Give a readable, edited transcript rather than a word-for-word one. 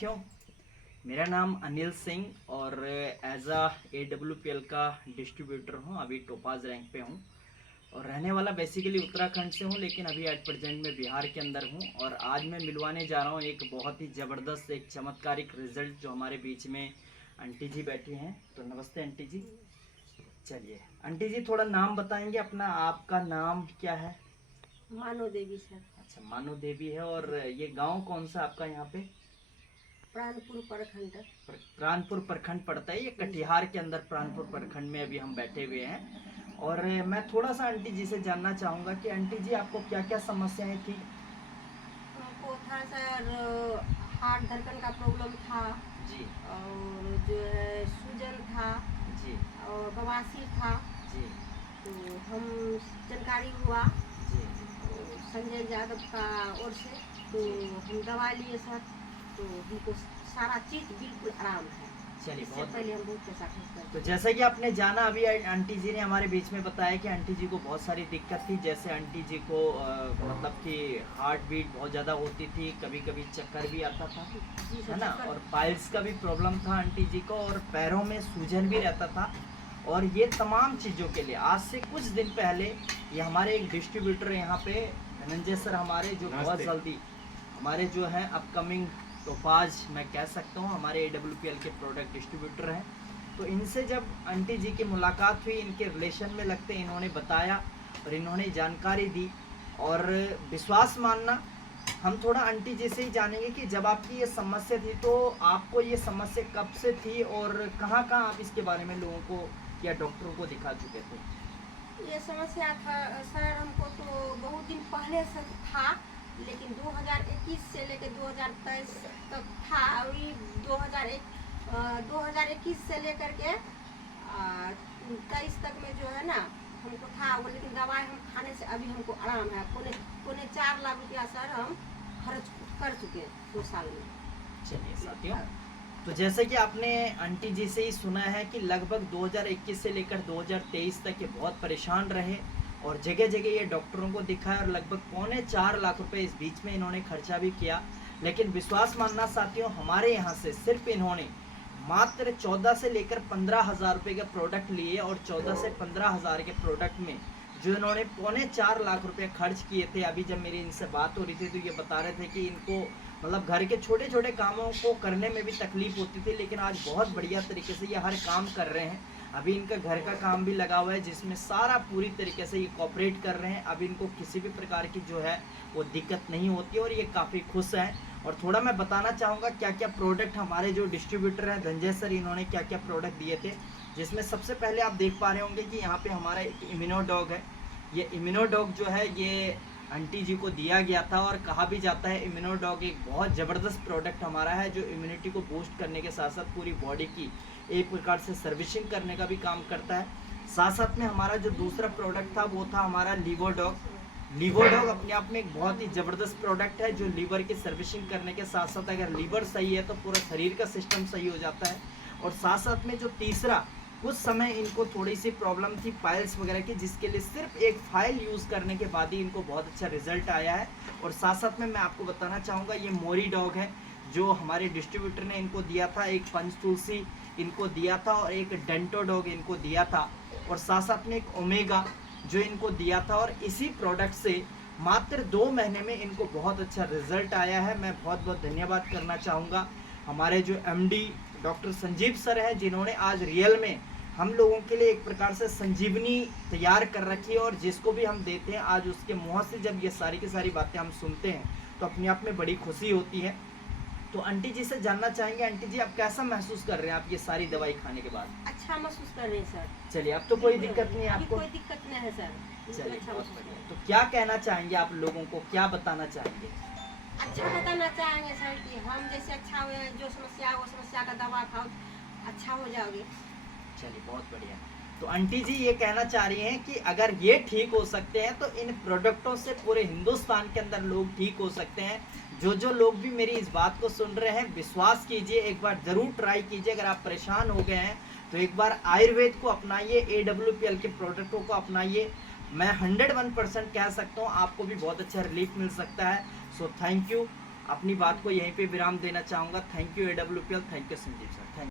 साथियों, मेरा नाम अनिल सिंह और एज आ AWPL का डिस्ट्रीब्यूटर हूँ। अभी टोपाज रैंक पे हूँ और रहने वाला बेसिकली उत्तराखंड से हूँ, लेकिन अभी एट प्रेजेंट में बिहार के अंदर हूँ। और आज मैं मिलवाने जा रहा हूँ एक बहुत ही ज़बरदस्त एक चमत्कारिक रिजल्ट जो हमारे बीच में आंटी जी बैठी हैं। तो नमस्ते आंटी जी। चलिए आंटी जी, थोड़ा नाम बताएंगे अपना, आपका नाम क्या है? मानो देवी सर। अच्छा, मानो देवी है। और ये गांव कौन सा आपका यहाँ पे? प्राणपुर प्रखंड। प्राणपुर प्रखंड पड़ता है ये कटिहार के अंदर। प्राणपुर प्रखंड में अभी हम बैठे हुए हैं और मैं थोड़ा सा आंटी जी से जानना चाहूंगा कि आंटी जी आपको क्या क्या समस्याएं थी? हमको था सर हार्ट धड़कन का प्रॉब्लम था जी और जो है सूजन था जी और बवासीर था। जी तो हम जानकारी हुआ जी। संजय यादव का ओर से, तो हम दवा लिए सर, तो हमको सारा चीज़ बिल्कुल आराम है। चलिए इससे बहुत पहले बढ़िया। हम बहुत पैसा खर्च तो करते थे। जैसा कि आपने जाना, अभी आंटी जी ने हमारे बीच में बताया कि आंटी जी को बहुत सारी दिक्कत थी। जैसे आंटी जी को मतलब कि हार्ट बीट बहुत ज़्यादा होती थी, कभी कभी चक्कर भी आता था, जी है सर, ना। चक्कर। और पाइल्स का भी प्रॉब्लम था आंटी जी को और पैरों में सूजन भी रहता था। और ये तमाम चीज़ों के लिए आज से कुछ दिन पहले ये हमारे एक डिस्ट्रीब्यूटर यहाँ पे धनंजय सर हमारे, जो बहुत जल्दी हमारे जो हैं अपकमिंग टोपाज मैं कह सकता हूँ हमारे AWPL के प्रोडक्ट डिस्ट्रीब्यूटर हैं। तो इनसे जब आंटी जी की मुलाकात हुई, इनके रिलेशन में लगते इन्होंने बताया और इन्होंने जानकारी दी। और विश्वास मानना, हम थोड़ा आंटी जी से ही जानेंगे कि जब आपकी ये समस्या थी तो आपको ये समस्या कब से थी और कहाँ कहाँ आप इसके बारे में लोगों को या डॉक्टरों को दिखा चुके थे? ये समस्या था सर, हमको तो बहुत दिन पहले से था, लेकिन 2021 से लेकर 2023 तक था। अभी 2021 से लेकर के 23 तक में जो है ना हमको था वो, लेकिन दवाई हम खाने से अभी हमको आराम है। पौने पौने 4 लाख रुपया सर हम खर्च कर चुके हैं 2 साल में। चलिए साथियों, तो जैसे कि आपने आंटी जी से ही सुना है कि लगभग 2021 से लेकर 2023 तक ये बहुत परेशान रहे और जगह जगह ये डॉक्टरों को दिखाया और लगभग पौने 4 लाख रुपए इस बीच में इन्होंने खर्चा भी किया। लेकिन विश्वास मानना साथियों, हमारे यहाँ से सिर्फ इन्होंने मात्र 14 से लेकर 15,000 रुपये के प्रोडक्ट लिए और 14 से 15,000 के प्रोडक्ट में जो इन्होंने पौने 4 लाख रुपए खर्च किए थे। अभी जब मेरी इनसे बात हो रही थी तो ये बता रहे थे कि इनको मतलब घर के छोटे छोटे कामों को करने में भी तकलीफ होती थी, लेकिन आज बहुत बढ़िया तरीके से ये हर काम कर रहे हैं। अभी इनका घर का काम भी लगा हुआ है जिसमें सारा पूरी तरीके से ये कॉपरेट कर रहे हैं। अभी इनको किसी भी प्रकार की जो है वो दिक्कत नहीं होती और ये काफ़ी खुश हैं। और थोड़ा मैं बताना चाहूँगा क्या क्या प्रोडक्ट हमारे जो डिस्ट्रीब्यूटर हैं धनंजय सर, इन्होंने क्या क्या प्रोडक्ट दिए थे। जिसमें सबसे पहले आप देख पा रहे होंगे कि यहाँ पे हमारा एक इम्यूनोडॉग है। ये इम्यूनोडॉग जो है ये आंटी जी को दिया गया था और कहा भी जाता है इम्यूनोडॉग एक बहुत ज़बरदस्त प्रोडक्ट हमारा है जो इम्यूनिटी को बूस्ट करने के साथ साथ पूरी बॉडी की एक प्रकार से सर्विसिंग करने का भी काम करता है। साथ साथ में हमारा जो दूसरा प्रोडक्ट था वो था हमारा लीवोडॉग। लीवोडॉग अपने आप में एक बहुत ही ज़बरदस्त प्रोडक्ट है जो लीवर की सर्विसिंग करने के साथ साथ अगर लीवर सही है तो पूरा शरीर का सिस्टम सही हो जाता है। और साथ साथ में जो तीसरा, कुछ समय इनको थोड़ी सी प्रॉब्लम थी पाइल्स वगैरह की, जिसके लिए सिर्फ एक फाइल यूज़ करने के बाद ही इनको बहुत अच्छा रिजल्ट आया है। और साथ साथ में मैं आपको बताना चाहूँगा ये मोरी डॉग है जो हमारे डिस्ट्रीब्यूटर ने इनको दिया था। एक पंचतुलसी इनको दिया था और एक डेंटो डॉग इनको दिया था और साथ साथ में एक ओमेगा जो इनको दिया था। और इसी प्रोडक्ट से मात्र 2 महीने में इनको बहुत अच्छा रिजल्ट आया है। मैं बहुत बहुत धन्यवाद करना चाहूँगा हमारे जो MD डॉक्टर संजीव सर हैं, जिन्होंने आज रियल में हम लोगों के लिए एक प्रकार से संजीवनी तैयार कर रखी है। और जिसको भी हम देते हैं आज उसके मुँह से जब ये सारी की सारी बातें हम सुनते हैं तो अपने आप में बड़ी खुशी होती है। तो आंटी जी से जानना चाहेंगे, आंटी जी आप कैसा महसूस कर रहे हैं आप ये सारी दवाई खाने के बाद? अच्छा महसूस कर रहे हैं सर। चलिए, अब तो कोई दिक्कत नहीं है अभी आपको? कोई दिक्कत नहीं है सर। चलिए अच्छा बहुत महसूस कर रहे बढ़िया। हैं। तो क्या कहना चाहेंगे आप लोगों को, क्या बताना चाहेंगे? अच्छा बताना चाहेंगे सर कि हम जैसे अच्छा हुए, जो समस्या वो समस्या का दवा खाओ, अच्छा हो जाओगे। चलिए बहुत बढ़िया। तो आंटी जी ये कहना चाह रही हैं कि अगर ये ठीक हो सकते हैं तो इन प्रोडक्टों से पूरे हिंदुस्तान के अंदर लोग ठीक हो सकते हैं। जो लोग भी मेरी इस बात को सुन रहे हैं, विश्वास कीजिए, एक बार ज़रूर ट्राई कीजिए। अगर आप परेशान हो गए हैं तो एक बार आयुर्वेद को अपनाइए, AWPL के प्रोडक्टों को अपनाइए। मैं 101% कह सकता हूँ आपको भी बहुत अच्छा रिलीफ मिल सकता है। So thank you. अपनी बात को यहीं पे विराम देना चाहूँगा। Thank you AWPL, thank you Sanjeev sir, thank you.